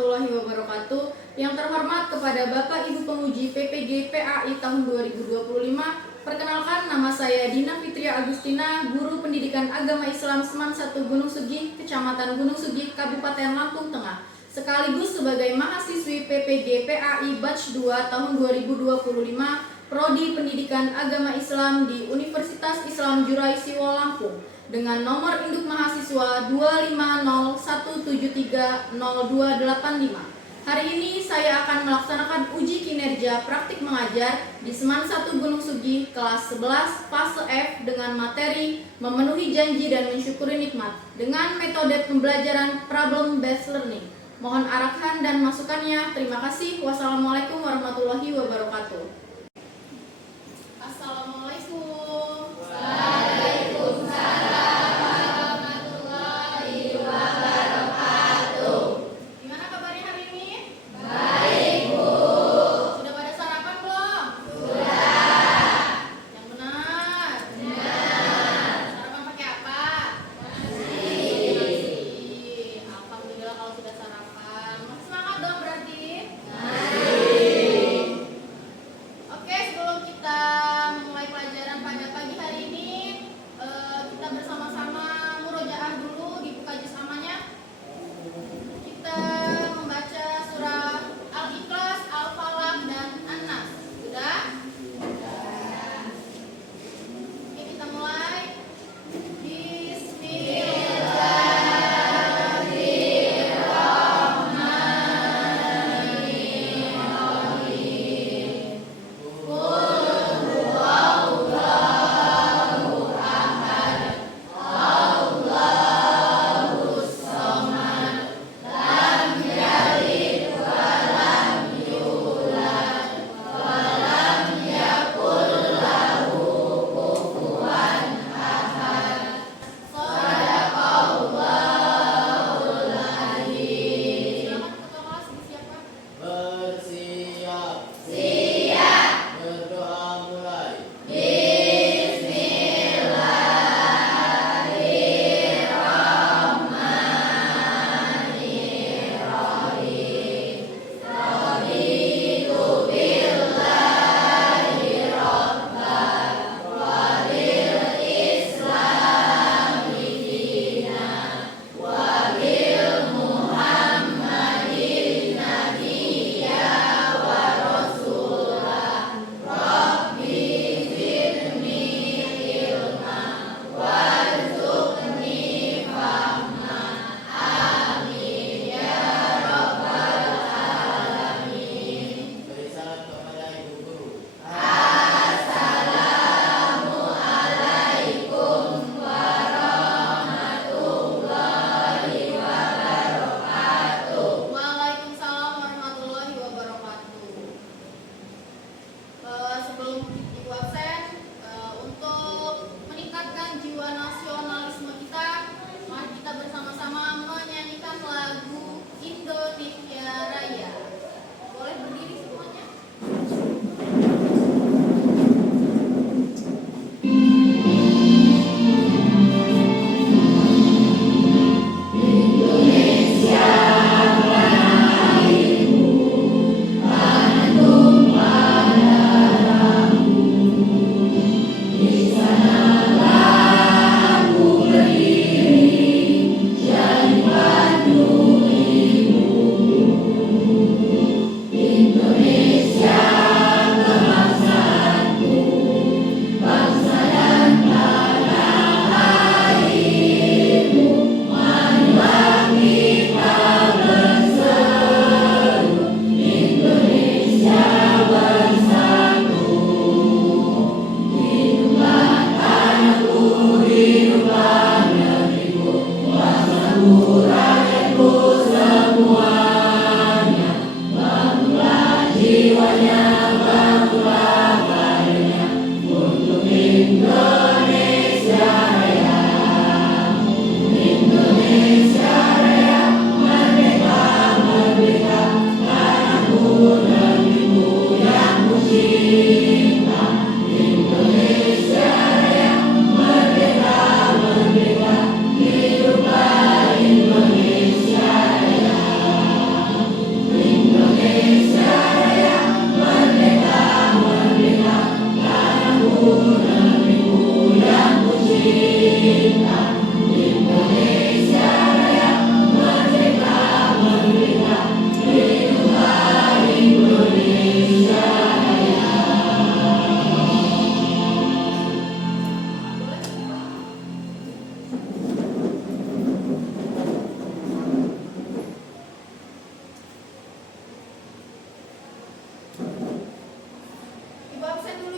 warahmatullahi wabarakatuh. Yang terhormat kepada Bapak Ibu Penguji PPG PAI tahun 2025. Perkenalkan, nama saya Dina Fitria Agustina, Guru Pendidikan Agama Islam Seman 1 Gunung Sugih, Kecamatan Gunung Sugih, Kabupaten Lampung Tengah, sekaligus sebagai mahasiswi PPG PAI Batch 2 tahun 2025, Prodi Pendidikan Agama Islam di Universitas Islam Jurai Siwo Lampung, dengan nomor induk mahasiswa 25017300285. Hari ini saya akan melaksanakan uji kinerja praktik mengajar di Seman 1 Gunung Sugih kelas 11 fase F dengan materi memenuhi janji dan mensyukuri nikmat dengan metode pembelajaran problem based learning. Mohon arahan dan masukannya. Terima kasih. Wassalamualaikum warahmatullahi wabarakatuh. Assalamualaikum.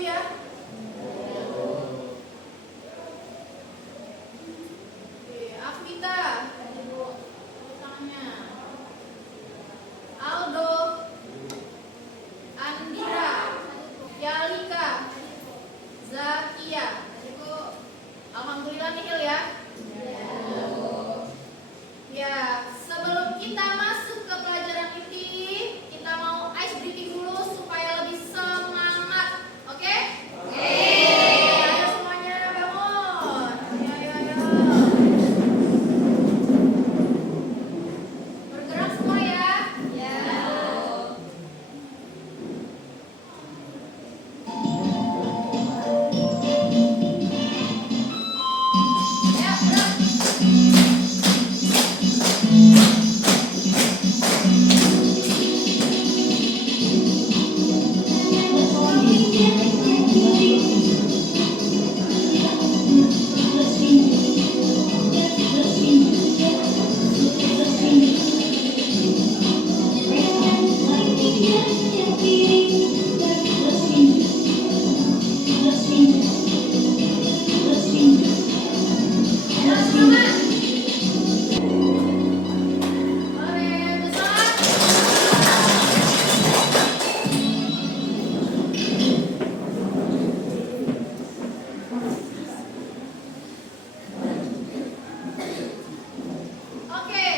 ya. Oke, Afita. Tangannya. Aldo. Andira. Yalika. Zakia. Alhamdulillah nihil ya. Ya, sebelum kita masuk ke pelajaran inti, kita mau ice breaking dulu supaya lebih semangat. Oke? Oke. Ayo semuanya bangun. Ayo. Bergerak semua ya. Ya. Ayo, gerak. Oke,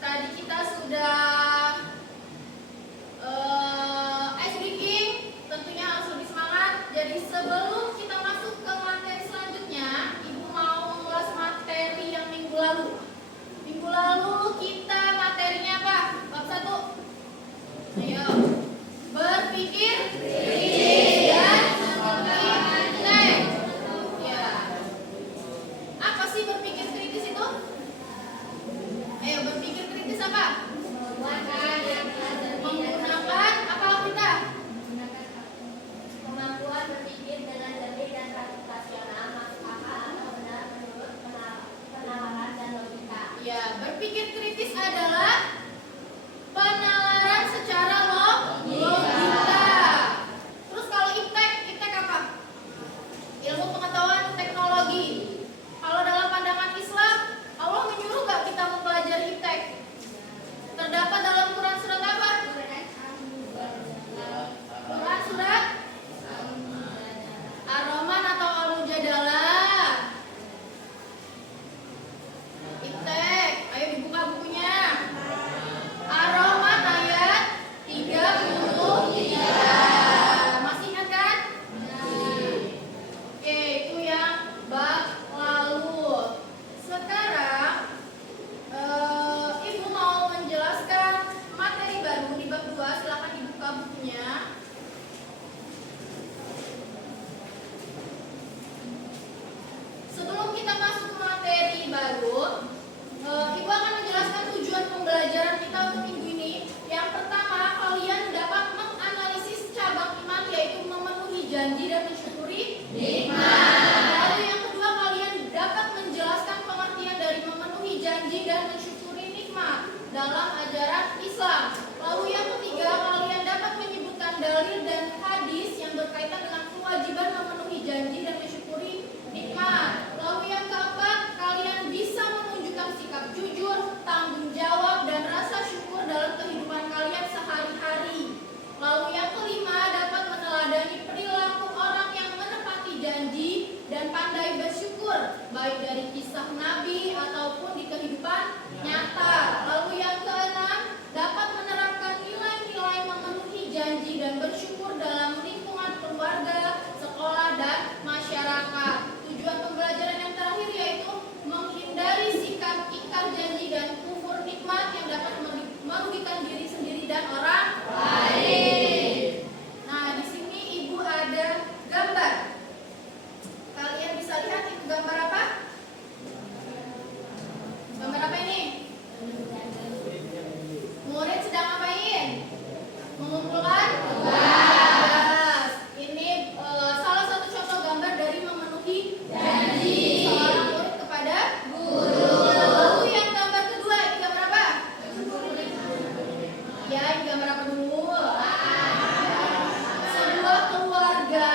tadi kita sudah ice breaking, tentunya harus lebih semangat. Jadi sebelum kita masuk ke materi selanjutnya, Ibu mau mengulas materi yang minggu lalu. Minggu lalu kita materinya apa? Bab 1. Ayo. Berpikir kritis dan mengerti. Ya. Apa sih berpikir kritis itu? Ayo, berpikir kritis apa? Menggunakan apa kita? Kemampuan berpikir dengan jernih dan rasional, masuk akal atau benar menurut penalaran dan logika. Ya, berpikir kritis adalah penalaran secara logika. Terus kalau iptek apa? Ilmu pengetahuan teknologi. Kalau dalam pandangan Islam, Allah menyuruh gak kita mempelajari iptek? Terdapat dalam Quran surat apa? Quran surat Ar-Rahman atau Al-Mujadalah. Iptek, ayo dibuka bukunya. Ar-Rahman ayat 33. Masih ingat kan? Oke, itu yang bab lalu. Sekarang Ibu mau menjelaskan materi baru di bab 2. Silakan dibuka bukunya. Sebelum kita masuk ke materi baru, Ibu akan menjelaskan tujuan pembelajaran kita untuk minggu ini. Yang pertama, kalian dapat menganalisis cabang iman, yaitu memenuhi janji dan mensyukuri nikmat. Lalu yang kedua, kalian dapat menjelaskan pengertian dari memenuhi janji dan mensyukuri nikmat dalam ajaran Islam. Lalu yang ketiga, kalian dapat menyebutkan dalil dan hadis yang berkaitan dengan kewajiban memenuhi janji dan mensyukuri nikmat. Lalu yang keempat, kalian bisa menunjukkan sikap jujur, tanggung jawab, dan rasa syukur dalam kehidupan kalian sehari-hari. Lalu yang kelima, dapat meneladani perilaku orang yang menepati janji dan pandai bersyukur, baik dari kisah Nabi ataupun di kehidupan nyata. Lalu yang keenam, dapat menerapkan nilai-nilai memenuhi janji dan bersyukur dalam lingkungan keluarga, sekolah, dan masyarakat. Tujuan pembelajaran yang terakhir yaitu menghindari sikap ingkar janji dan kufur nikmat yang dapat merugikan diri sendiri dan orang lain. Nah, di sini Ibu ada gambar. Kalian bisa lihat itu gambar apa? Gambar apa ini? Murid sedang ngapain? Mengumpulkan tugas. Ini salah satu contoh gambar dari memenuhi janji seorang murid kepada guru. Lalu yang gambar kedua, ini gambar apa? Ya, ini gambar apa dulu? Sebuah keluarga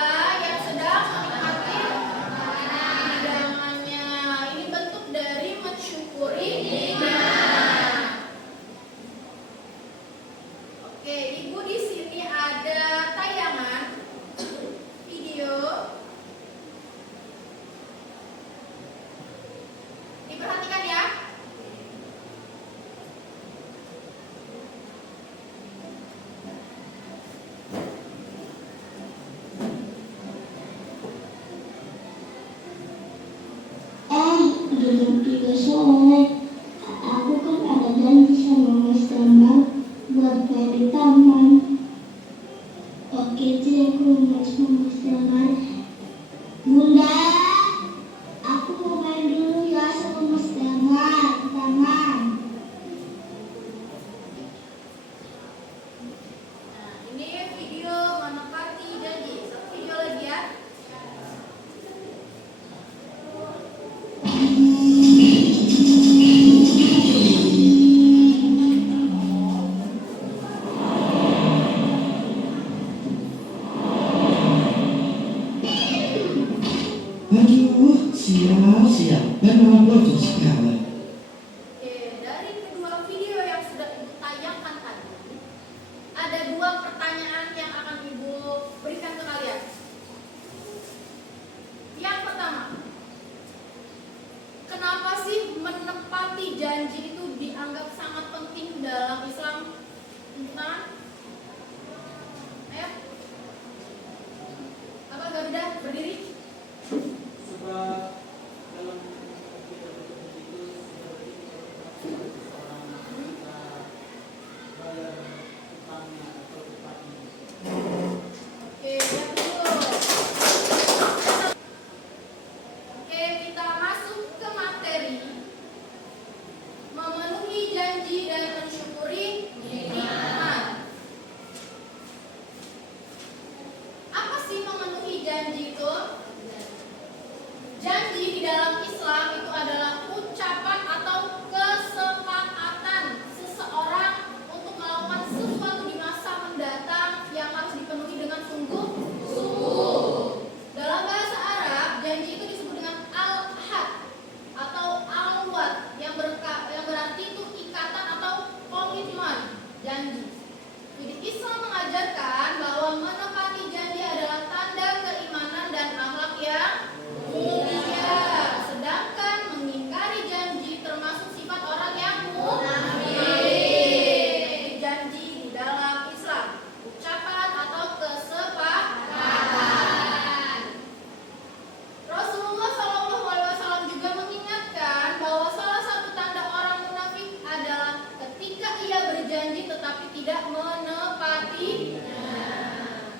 soleh. Aku kan ada janji sama Mas Damar buat main di taman. Oke deh, aku mau sama Mas Damar. Bunda, aku mau main dulu ya sama Mas Damar di taman. Nah, ini video menepati janji. Satu video lagi ya. Aduh, siap-siap benar bocor segala. Oke, dari kedua video yang sudah Ibu tayangkan tadi, ada dua pertanyaan yang akan Ibu berikan ke kalian. Yang pertama, kenapa sih menepati janji itu dianggap sangat penting dalam Islam? Tepuk tangan. Ayo. Apa Garuda berdiri? Sebab dalam kita berjanji itu seperti seorang kita bayar utangnya atau utangnya. Oke, lihat dulu. Oke, kita masuk ke materi. Memenuhi janji dan mensyukuri nikmat. Apa sih memenuhi janji itu? Janji di dalam Islam itu adalah ucapan atau kesepakatan seseorang untuk melakukan sesuatu di masa mendatang yang harus dipenuhi dengan sungguh-sungguh. Dalam bahasa Arab, janji itu disebut dengan al-ahad atau al-wad yang berarti itu ikatan atau komitmen janji. Jadi Islam mengajarkan bahwa menepati janji adalah tanda keimanan dan akhlak yang mulia. Sedangkan mengingkari janji termasuk sifat orang yang munafik. Janji di dalam Islam, ucapan atau kesepakatan. Rasulullah SAW juga mengingatkan bahwa salah satu tanda orang munafik adalah ketika ia berjanji tetapi tidak menepatinya.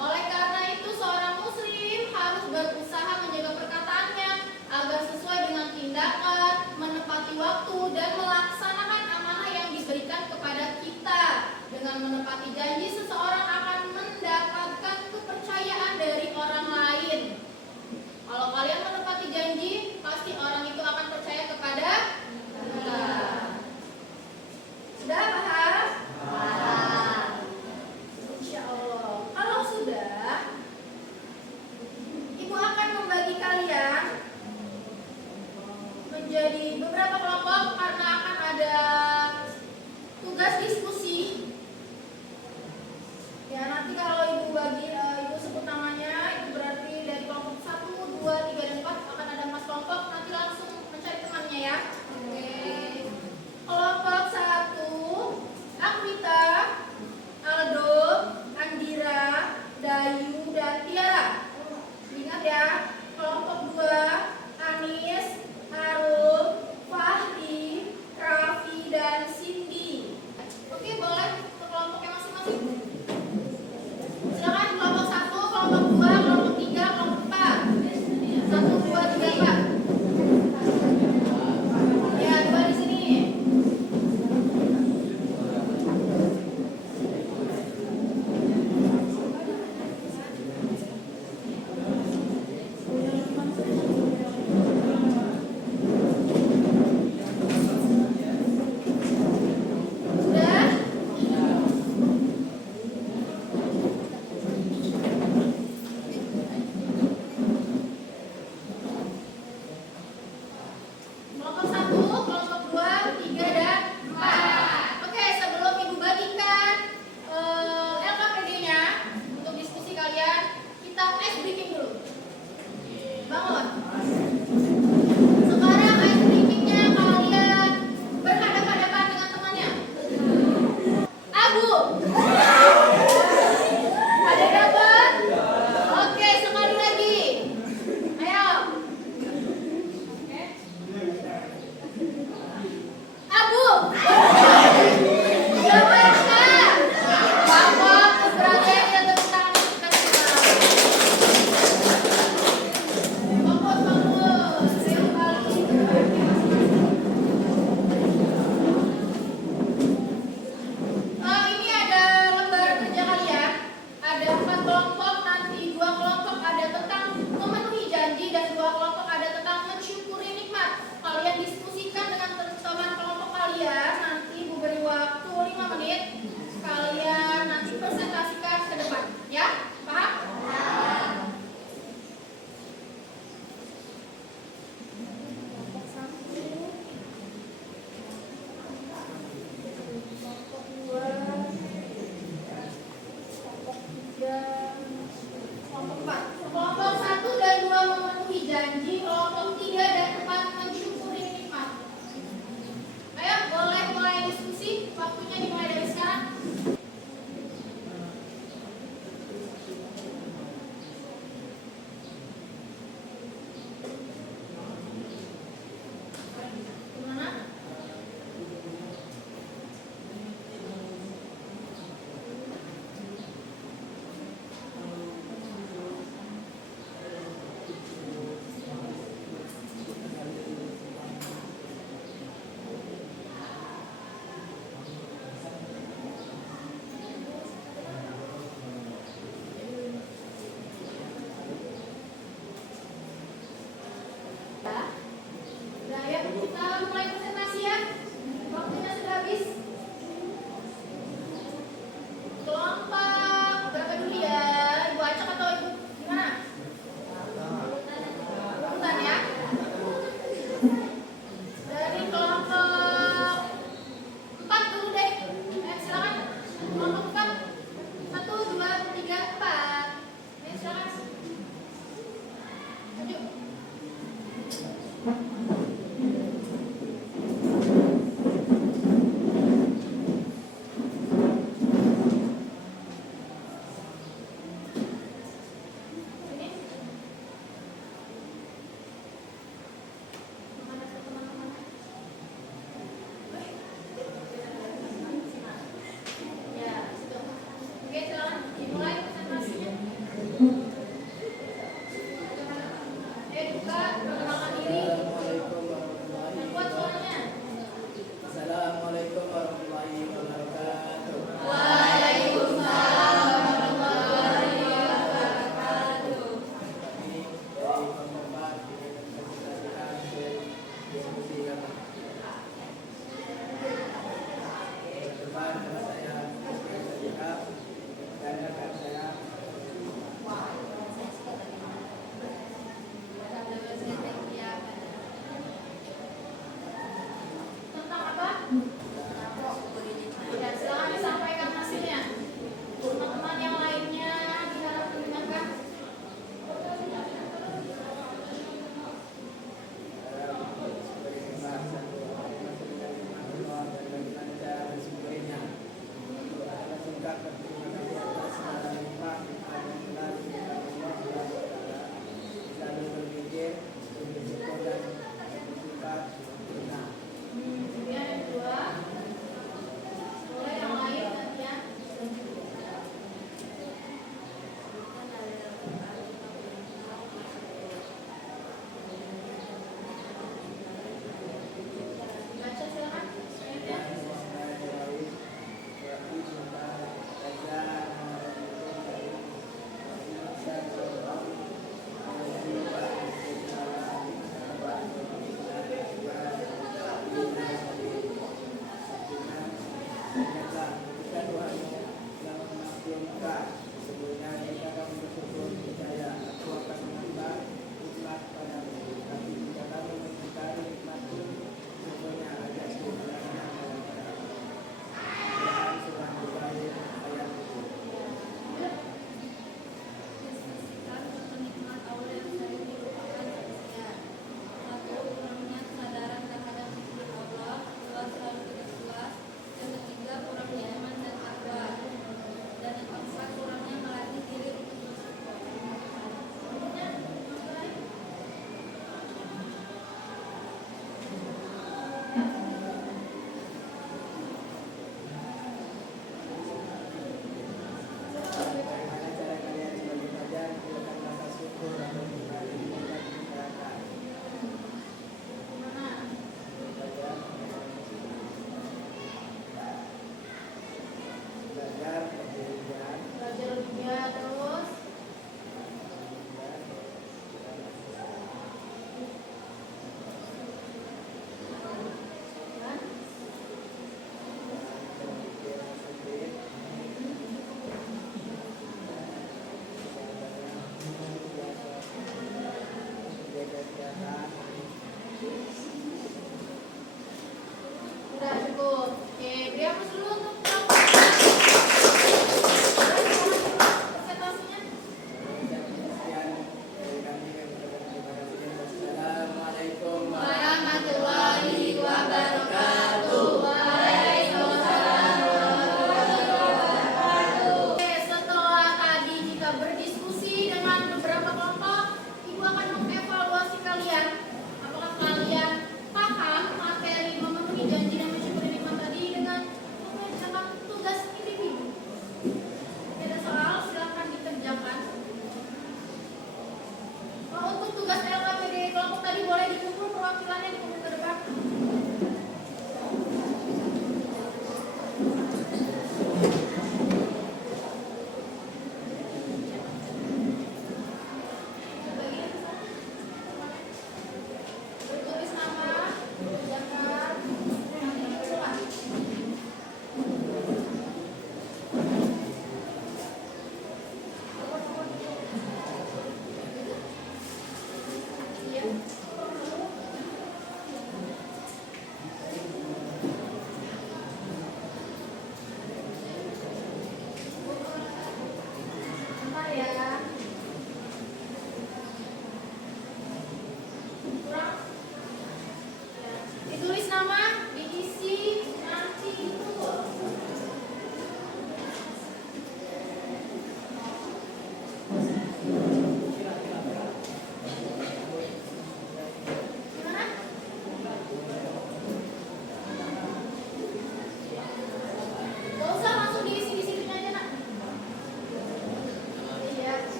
Oleh karena itu seorang muslim harus berusaha menjaga perkataannya agar sesuai dengan tindakan, menepati waktu dan melaksanakan amanah yang diberikan kepada kita. Dengan menepati janji seseorang akan mendapatkan kepercayaan dari orang lain. Kalau kalian menepati janji, pasti orang itu akan percaya kepada kita. Sudah paham? Insya Allah. Kalau sudah, Ibu akan membagi kalian menjadi beberapa kelompok karena akan ada tugas diskusi.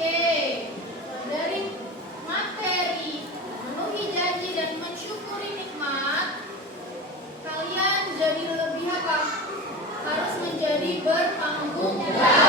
Oke, dari materi memenuhi janji dan mensyukuri nikmat, kalian jadi lebih apa? Harus menjadi bertanggung jawab.